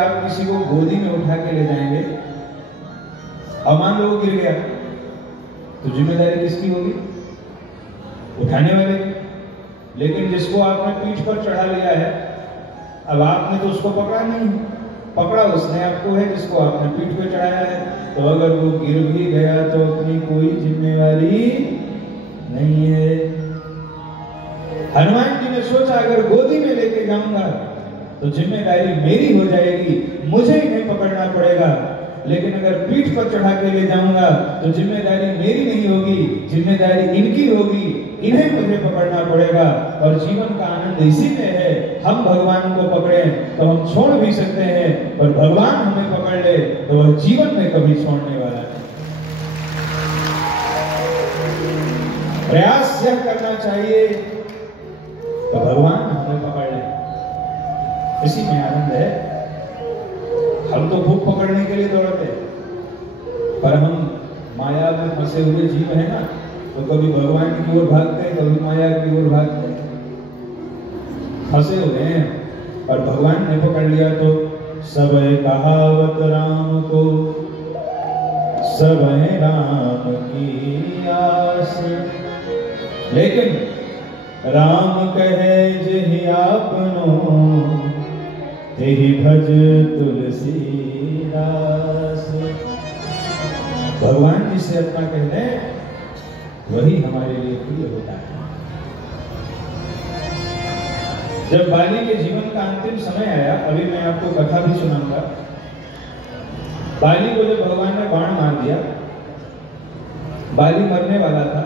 आप किसी को गोदी में उठा के ले जाएंगे और मान लो वो गिर गया तो जिम्मेदारी किसकी होगी? उठाने वाले। लेकिन जिसको आपने पीठ पर चढ़ा लिया है, अब आपने तो उसको पकड़ा नहीं, पकड़ा उसने आपको है जिसको आपने पीठ पर चढ़ाया है। तो अगर वो गिर भी गया तो अपनी कोई जिम्मेवारी नहीं है। हनुमान जी ने सोचा अगर गोदी में लेके जाऊंगा तो जिम्मेदारी मेरी हो जाएगी, मुझे इन्हें पकड़ना पड़ेगा। लेकिन अगर पीठ पर चढ़ा के ले जाऊंगा तो जिम्मेदारी मेरी नहीं होगी, जिम्मेदारी इनकी होगी, इन्हें मुझे पकड़ना पड़ेगा। और जीवन का आनंद इसी में है, हम भगवान को पकड़े तो हम छोड़ भी सकते हैं, पर भगवान हमें पकड़ ले तो वह जीवन में कभी छोड़ने वाला नहीं। प्रयास यह करना चाहिए तो भगवान हमें पकड़ ले, इसी में आनंद है। हम तो भूख पकड़ने के लिए दौड़ते, पर हम माया में फंसे हुए जीव हैं ना, तो कभी भगवान की ओर भागते हैं, कभी माया की ओर भागते हैं, फंसे हुए हैं। और भगवान ने पकड़ लिया तो सब कहावत राम को, सब राम की आस। लेकिन राम कहे जहि आपनो, तेहि भज तुलसीदास। भगवान जिसे अपना कहते वही हमारे लिए प्रिय होता है। जब बाली के जीवन का अंतिम समय आया, अभी मैं आपको कथा भी सुनाऊंगा। बाली को जब भगवान ने बाण मार दिया, बाली मरने वाला था,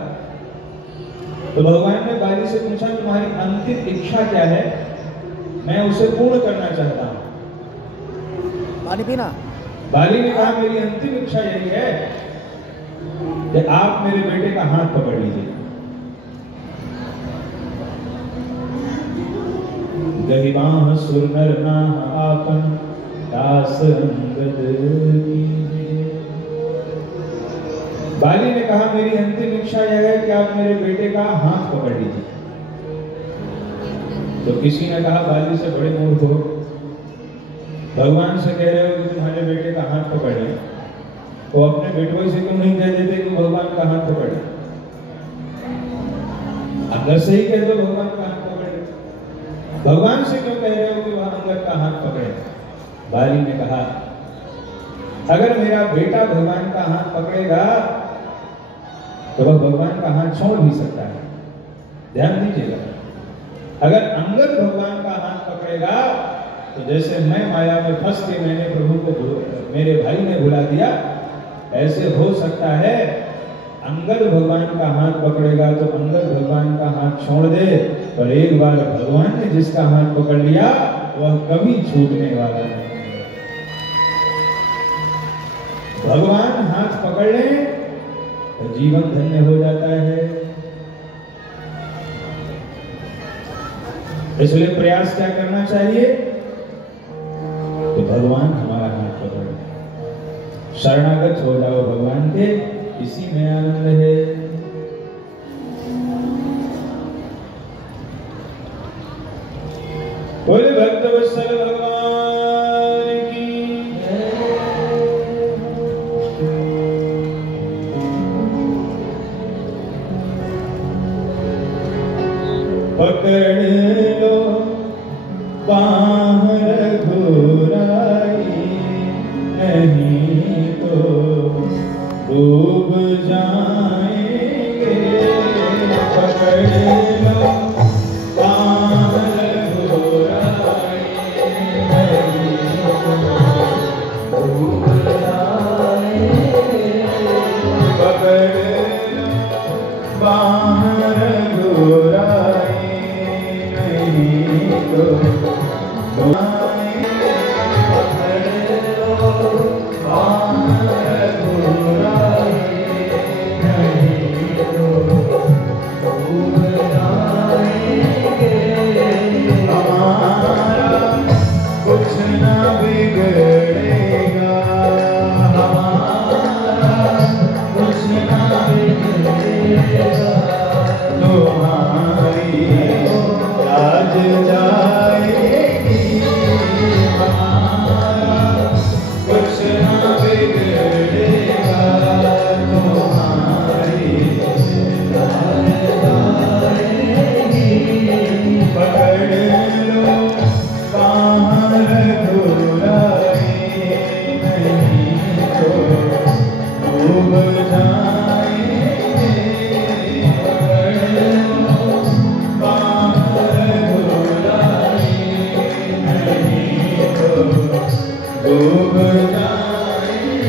तो भगवान ने बाली से पूछा तुम्हारी अंतिम इच्छा क्या है, मैं उसे पूर्ण करना चाहता हूं। पानी पीना। बाली ने कहा मेरी अंतिम इच्छा यही है कि आप मेरे बेटे का हाथ पकड़ लीजिए। गहिबाह सुर नर नाह आपन, दास अंगद कीजिए। बाली ने कहा मेरी अंतिम इच्छा यह है कि आप मेरे बेटे का हाथ पकड़ लीजिए। तो किसी ने कहा बाली से बड़े मूर्ख हो, भगवान से कह रहे हो कि तुम्हारे बेटे का हाथ पकड़ ले, तो अपने बेटों से क्यों नहीं कह देते कि भगवान का हाथ पकड़ ले? अंदर से ही कह दो भगवान का हाथ पकड़ ले। भगवान से क्यों कह रहे हो कि वह अंदर का हाथ पकड़े? बाली ने कहा अगर मेरा बेटा भगवान का हाथ पकड़ेगा तो वह भगवान का हाथ छोड़ भी सकता है। ध्यान दीजिएगा, अगर अंगद भगवान का हाथ पकड़ेगा तो जैसे मैं माया में फंस के मैंने प्रभु को मेरे भाई ने भुला दिया, ऐसे हो सकता है अंगद भगवान का हाथ पकड़ेगा तो अंगद भगवान का हाथ छोड़ दे, पर एक बार भगवान ने जिसका हाथ पकड़ लिया वह कभी छूटने वाला नहीं है। भगवान हाथ पकड़ ले तो जीवन धन्य हो जाता है। इसलिए प्रयास क्या करना चाहिए? तो भगवान हमारा हाथ पकड़, शरणागत हो जाओ भगवान के, इसी में आनंद है। बोले भक्त वत्सल भगवान की पकड़ लो बाह रघुराई, नहीं तो डूब जाएंगे। पकड़ लो बाह रघुराई, नहीं तो डूब जाएंगे। पकड़ लो बाह रघुराई, डूब जाएंगे।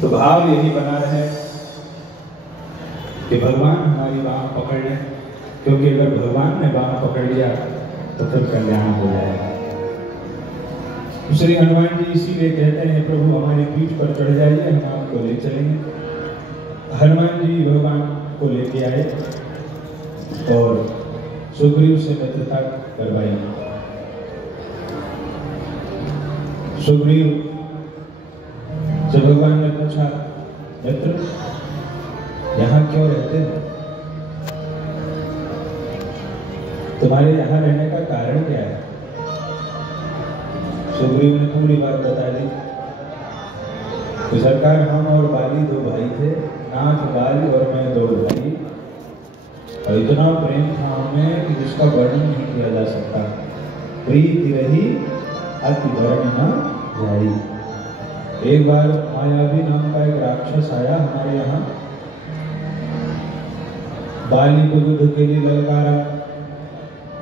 तो भाव यही बना रहे कि भगवान हमारी बाह पकड़ लें, क्योंकि अगर भगवान ने बाह पकड़ लिया तो फिर कल्याण हो जाएगा। श्री हनुमान जी इसीलिए कहते हैं प्रभु हमारी पीठ पर चढ़ जाइए, हम आपको ले चलेंगे। हनुमान जी भगवान को लेके आए और सुग्रीव से मित्रता करवाई। सुग्रीव से भगवान ने पूछा, मित्र यहाँ क्यों रहते हो? तुम्हारे यहाँ रहने का कारण क्या है? सुग्रीव ने पूरी बात बता दी कि सरकार हम और बाली दो भाई थे, नाथ बाली और मैं दो भाई, और इतना प्रेम था हमें कि जिसका वर्णन नहीं किया जा सकता। प्रीति रही अति वर्ण न जाई। एक बार मायावी नाम का एक राक्षस आया हमारे यहाँ, बाली को युद्ध के लिए ललकारा।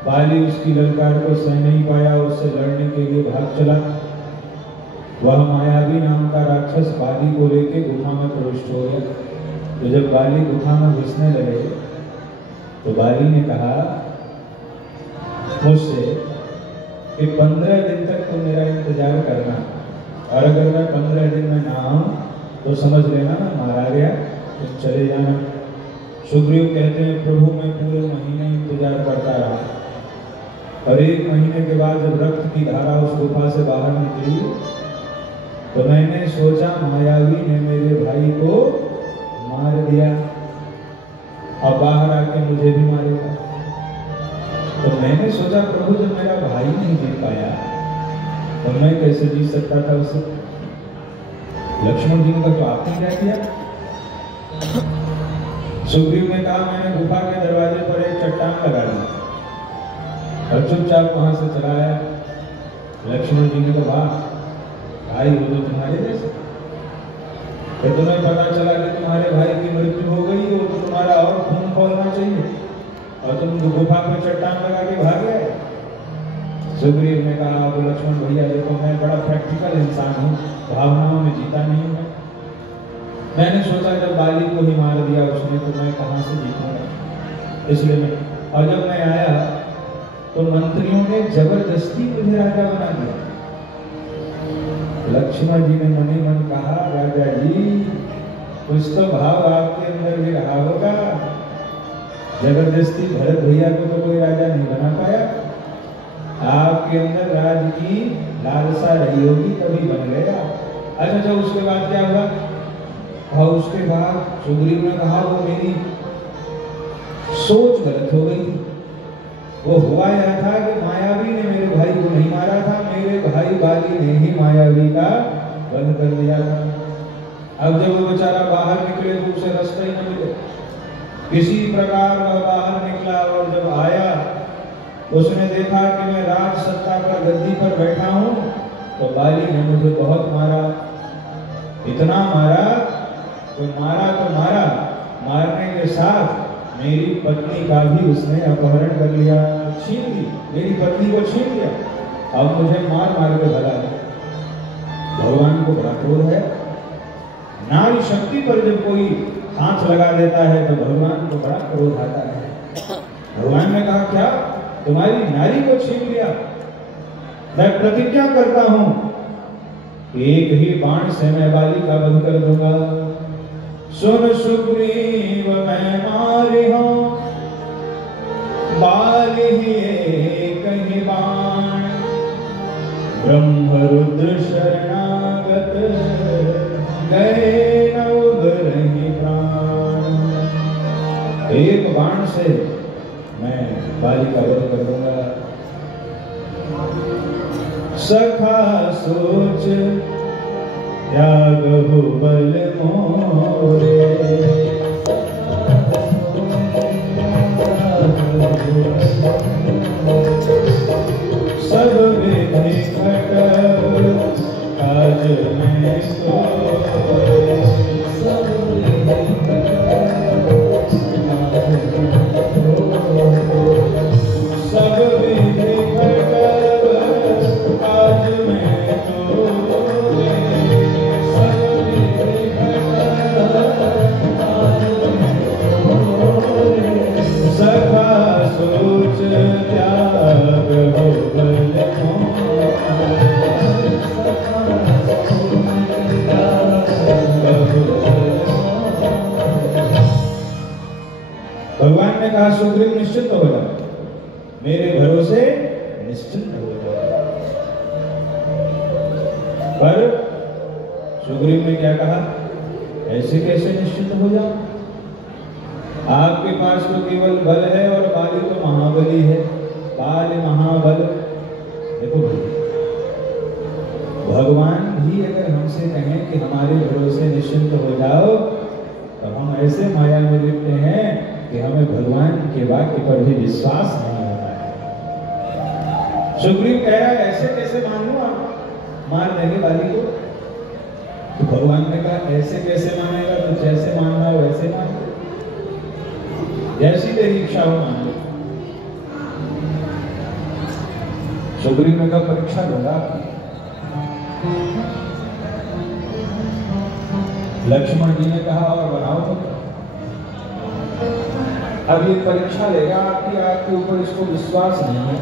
बाली उसकी ललकार को सह नहीं पाया, उससे लड़ने के लिए भाग चला। वह मायावी नाम का राक्षस बाली को लेके गुफा में प्रविष्ट हो गया। तो जब बाली गुफा में घुसने लगे तो बाली ने कहा मुझसे कि 15 दिन तक तुम मेरा इंतजार तो समझ लेना ना मारा गया, तुम चले जाना। सुग्रीव कहते हैं प्रभु मैं पूरे महीने इंतजार करता रहा, और 1 महीने के बाद जब रक्त की धारा उस गुफा से बाहर निकली तो मैंने सोचा मायावी ने मेरे भाई को मार दिया, अब बाहर आके मुझे भी मारेगा। तो मैंने सोचा प्रभु जब मेरा भाई नहीं जीत पाया तो मैं कैसे जीत सकता था उससे। लक्ष्मण जी ने कहा तो आपने क्या किया? सुग्रीव ने कहा मैंने गुफा के दरवाजे पर एक चट्टान लगा दी और चुपचाप वहां से चला आया। लक्ष्मण जी ने कहा भाई वो तो तुम्हारे जैसे, तो तुम्हें पता चला कि तुम्हारे भाई की मृत्यु हो गई हो तो तुम्हारा और खून खोलना चाहिए और तुम गुफा में चट्टान लगा के भाग गए। सुग्रीव ने कहा तो लक्ष्मण भैया देखो मैं बड़ा प्रैक्टिकल इंसान हूँ, भावनाओं में जीता नहीं हूँ। मैंने सोचा जब बाली को ही मार दिया उसने तो मैं कहाँ से जीतूंगा, इसलिए मैं, और जब मैं आया तो मंत्रियों ने जबरदस्ती मुझे राजा बना दिया। लक्ष्मण जी ने मन ही मन कहा राजा जी कुछ तो भाव आपके अंदर भी रहा होगा, जबरदस्ती भरत भैया को तो कोई राजा नहीं बना पाया, आपके अंदर राज की लालसा रही होगी तभी बन गया। अच्छा जब उसके बाद क्या हुआ? और उसके बाद सुग्रीव ने कहा वो मेरी सोच गलत हो गई थी। वो हुआ यह था कि मायावी ने मेरे भाई को नहीं मारा था, मेरे भाई बाली ने ही मायावी का वध कर दिया था। अब जब वो बेचारा बाहर निकले तो उसे रास्ता ही न मिले, किसी प्रकार वह बाहर निकला और जब आया उसने देखा कि मैं राज सत्ता पर गद्दी पर बैठा हूँ तो बाली ने मुझे बहुत मारा, इतना मारा तो मारा, मारने के साथ मेरी पत्नी का भी उसने अपहरण कर लिया, छीन ली, मेरी पत्नी को छीन लिया। अब मुझे मार के भगा दिया। भगवान को बड़ा क्रोध है, नारी शक्ति पर जब कोई हाथ लगा देता है तो भगवान को बड़ा क्रोध आता है। भगवान ने कहा क्या तुम्हारी नारी को छीन लिया? मैं प्रतिज्ञा करता हूं एक ही बाण से मैं बाली का वध कर दूंगा। सुन सुग्रीव मैं मारे हूं बाली एक ही बाण, ब्रह्म रुद्र शरणागत गए न उबरहि प्राण। एक बाण से मैं बाली का वध कर दूंगा। सखा सोच त्याग हो बल मोरे, सब विधि घटक काज में सोए, सब विधि घटक काज में सोए, सखा सोच त्याग हो बल भगवान ने कहा सुग्रीव निश्चिंत हो जाओ, मेरे भरोसे निश्चिंत हो जाओ। पर सुग्रीव ने क्या कहा ऐसे कैसे निश्चिंत हो जाओ? आपके पास तो केवल बल है और बाली तो महाबली है, बाल महाबल। देखो भगवान भी अगर हमसे कहें कि हमारे भरोसे निश्चिंत हो जाओ तो हम ऐसे माया में लिपटे हैं कि हमें भगवान के वाक्य पर भी विश्वास नहीं होता है। सुग्रीव कह रहा है ऐसे कैसे मान लूं आप, मार देंगे बाली को। तो भगवान ने कहा ऐसे कैसे मानेगा, तो जैसे मानना हो वैसे मान लो, जैसी तेरी इच्छा हो मान लो। सुग्रीव ने कहा परीक्षा दूंगा। लक्ष्मण जी ने कहा और बनाओ तो। अब ये परीक्षा लेगा आपके ऊपर, इसको विश्वास नहीं है।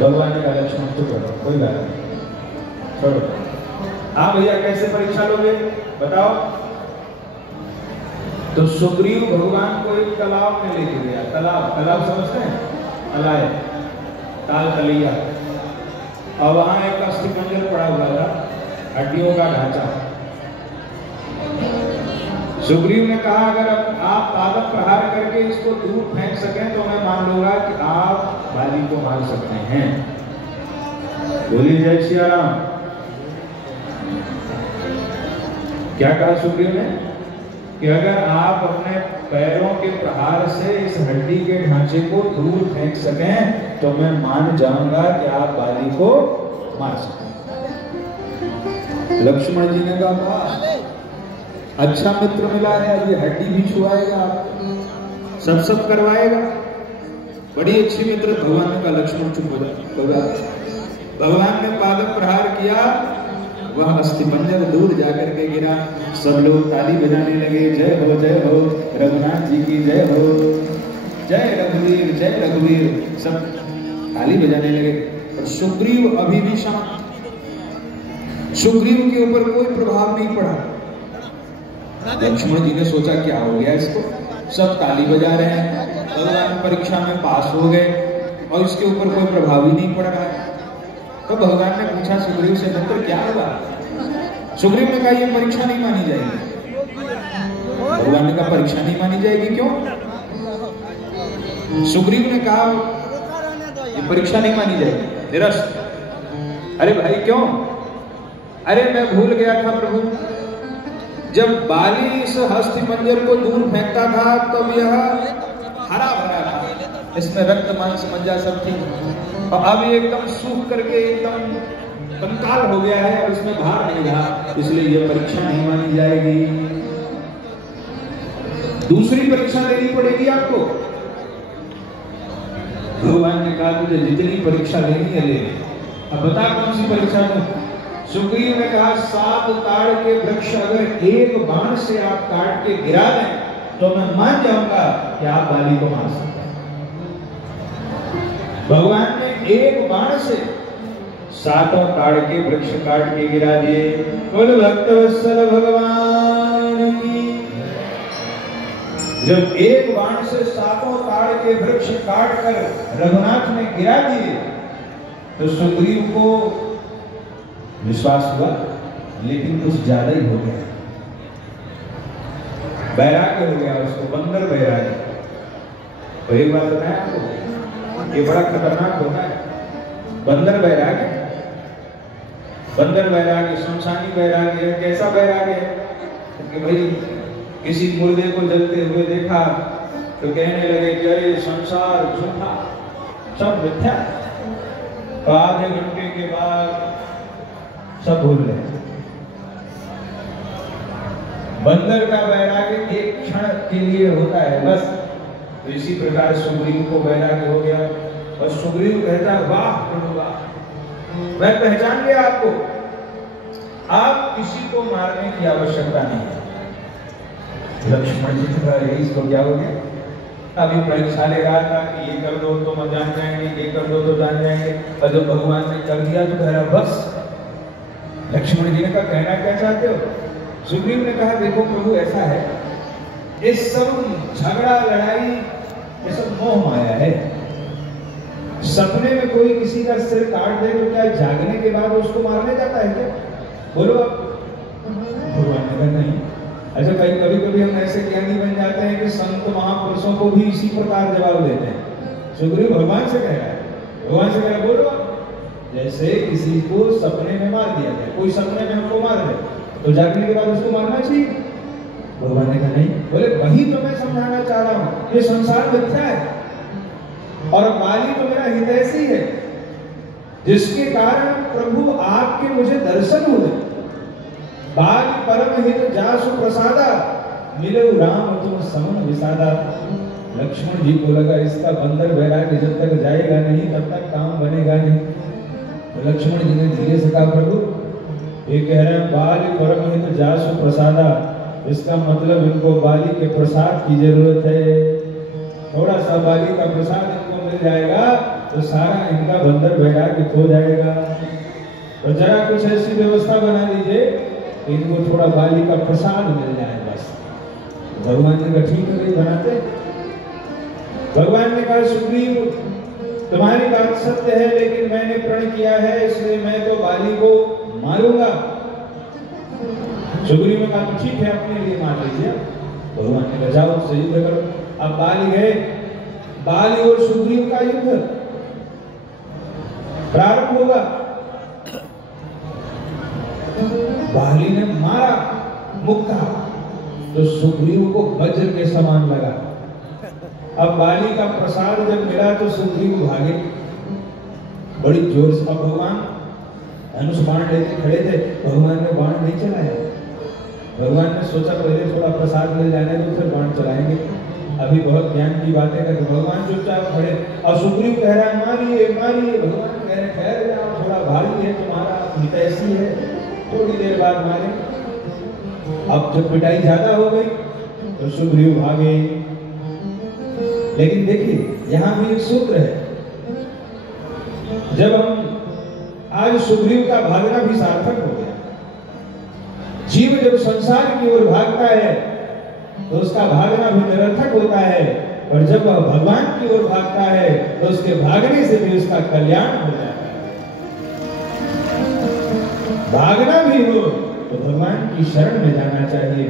भगवान ने कहा लक्ष्मण चुप करो, कोई बात नहीं, छोड़ो। हाँ भैया कैसे परीक्षा लोगे बताओ। तो सुग्रीव भगवान को एक तालाब में लेके गया। तालाब समझते हैं, अलाय ताल तलिया, और वहां एक अस्थिपंजर पड़ा हुआ था, हड्डियों का ढांचा। सुग्रीव ने कहा अगर आप ताकत प्रहार करके इसको दूर फेंक सकें तो मैं मान लूंगा कि आप बाली को मार सकते हैं। बोलिए जय श्री राम। क्या कहा सुग्रीव ने कि अगर आप अपने पैरों के प्रहार से इस हड्डी के ढांचे को दूर फेंक सकें तो मैं मान जाऊंगा कि आप बाली को मार सकें। लक्ष्मण जी ने कहा अच्छा मित्र मिला है, अभी हड्डी भी छुआएगा, सब करवाएगा। बड़ी अच्छी मित्र। भगवान का लक्ष्मण चुप हो जाए। भगवान ने पादप प्रहार किया, वह अस्थिपंजर दूर जाकर के गिरा। सब लोग ताली बजाने लगे, जय हो रघुनाथ जी की जय हो, जय रघुवीर, सब ताली बजाने लगे। और सुग्रीव अभी भी शांत। सुग्रीव के ऊपर कोई प्रभाव नहीं पड़ा। लक्ष्मण जी ने सोचा क्या हो गया इसको, सब ताली बजा रहे हैं, भगवान परीक्षा में पास हो गए और इसके ऊपर कोई प्रभाव ही नहीं पड़ रहा है। तो भगवान ने पूछा सुग्रीव से मित्र क्या हुआ। सुग्रीव ने कहा ये परीक्षा नहीं मानी जाएगी। भगवान ने कहा परीक्षा नहीं मानी जाएगी क्यों। सुग्रीव ने कहा ये परीक्षा नहीं मानी जाएगी निरस्त। अरे भाई क्यों। अरे मैं भूल गया था प्रभु, जब बाली इस अस्थिपंजर को दूर फेंकता था तब यह हरा भरा था, इसमें रक्त मांस मज्जा सब थी, और अब ये एकदम सूख करके एकदम कंकाल हो गया है और इसमें भार नहीं रहा, इसलिए यह परीक्षा नहीं मानी जाएगी। दूसरी परीक्षा लेनी पड़ेगी आपको। भगवान ने कहा तुझे जितनी परीक्षा लेनी है ले। अब बता कौन सी परीक्षा में। सुग्रीव ने कहा 7 ताड़ के वृक्ष अगर एक बाण से आप काट के गिरा दें तो मैं मान जाऊंगा कि आप बाली को मार सकते हैं। भगवान ने एक बाण से 7 ताड़ के वृक्ष काट के गिरा दिए। बोल भक्तवत्सल भगवान की। जब एक बाण से 7 ताड़ के वृक्ष काट कर रघुनाथ ने गिरा दिए तो सुग्रीव को विश्वास हुआ, लेकिन कुछ ज्यादा ही हो गया। बैराग्य हो गया उसको, बंदर बैराग्य। और एक बात बताएं आपको, ये बड़ा खतरनाक होता है। बंदर बैराग्य, बंदर बैराग्य, शमशानी बैराग्य है। कैसा बैराग्य है कि भाई किसी मुर्दे को जलते हुए देखा तो कहने लगे कि अरे संसार झूठा, सब मिथ्या। तो आधे घंटे के बाद सब भूल गए। बंदर का वैराग्य एक क्षण के लिए होता है बस। तो इसी प्रकार सुग्रीव को वैराग्य हो गया और सुग्रीव कहता है वाह प्रभु वाह, मैं पहचान गया आपको, आप किसी को मारने की आवश्यकता नहीं है। लक्ष्मण जी का इसको क्या हो गया। अभी परीक्षा ले रहा था कि ये कर दो तो हम जान जाएंगे, ये कर दो तो जान जाएंगे, और जब भगवान ने कर दिया तो कह रहा बस। लक्ष्मण जी ने कहा कहना क्या चाहते हो। सुग्रीव ने कहा देखो प्रभु ऐसा है, इस सब झगड़ा लड़ाई ये सब मोह माया है। सपने में कोई किसी का सिर काट दे तो क्या जागने के बाद उसको मारने जाता है क्या। बोलो आप। भगवान ने कहा नहीं। अच्छा कभी कभी हम ऐसे ज्ञानी बन जाते हैं कि संत महापुरुषों को भी इसी प्रकार जवाब देते हैं। सुग्रीव भगवान से कह रहा है, भगवान से कह रहा है बोलो आप। जैसे किसी को सपने में मार दिया जाए, कोई सपने में हमको मार दे तो जागने के बाद उसको मारना चाहिए। भगवान ने कहा नहीं। बोले वही तो मैं समझाना चाह रहा हूं, ये संसार मिथ्या है और बाली तो मेरा हितैषी है, जिसके कारण प्रभु आपके मुझे दर्शन हुए। बाल परम हित जासु प्रसादा, मिले राम तुम समन विसादा। लक्ष्मण जी को लगा इसका बंदर वैराग्य जब तक जाएगा नहीं तब तक काम बनेगा नहीं। तो लक्ष्मण जी ने धीरे से कहा प्रभु ये कह रहे हैं बाल परम हित जासु प्रसादा, इसका मतलब इनको बाली के प्रसाद की जरूरत है। थोड़ा सा बाली का प्रसाद इनको मिल जाएगा तो सारा इनका बंदर वैराग्य हो जाएगा। तो जरा कुछ ऐसी व्यवस्था बना लीजिए कि इनको थोड़ा बाली का प्रसाद मिल जाए बस। भगवान ने कहा ठीक है बनाते। भगवान ने कहा सुग्रीव तुम्हारी बात सत्य है, लेकिन मैंने प्रण किया है इसलिए मैं तो बाली को मारूंगा। सुग्रीव ने कहा तो ठीक है अपने लिए मार लीजिए। भगवान ने कहा जाओ उससे युद्ध करो। अब बाली गए, बाली और सुग्रीव का युद्ध प्रारंभ होगा। बाली ने मारा मुक्का तो सुग्रीव को वज्र के समान लगा। अब बाली का प्रसाद जब मिला तो सुग्रीव भागे बड़ी जोर से। अब भगवान धनुष बाण लेके खड़े थे, भगवान ने बाण नहीं चलाया। भगवान ने सोचा पहले थोड़ा प्रसाद मिल जाने दो फिर बाण चलाएंगे, अभी बहुत ज्ञान की बातें करके। भगवान चुपचाप खड़े और सुग्रीव कह रहा है मारिए मारिए। भगवान कह रहे ठहर जाओ, थोड़ा भारी है तुम्हारा हितैषी है, थोड़ी देर बाद मारे। अब जब पिटाई ज्यादा हो गई तो सुग्रीव भागे। लेकिन देखिए यहां भी एक सूत्र है, जब हम आज सुग्रीव का भागना भी सार्थक हो गया। जीव जब संसार की ओर भागता है तो उसका भागना भी निरर्थक होता है, और जब वह भगवान की ओर भागता है तो उसके भागने से भी उसका कल्याण हो जाता है। भागना भी हो तो भगवान की शरण में जाना चाहिए।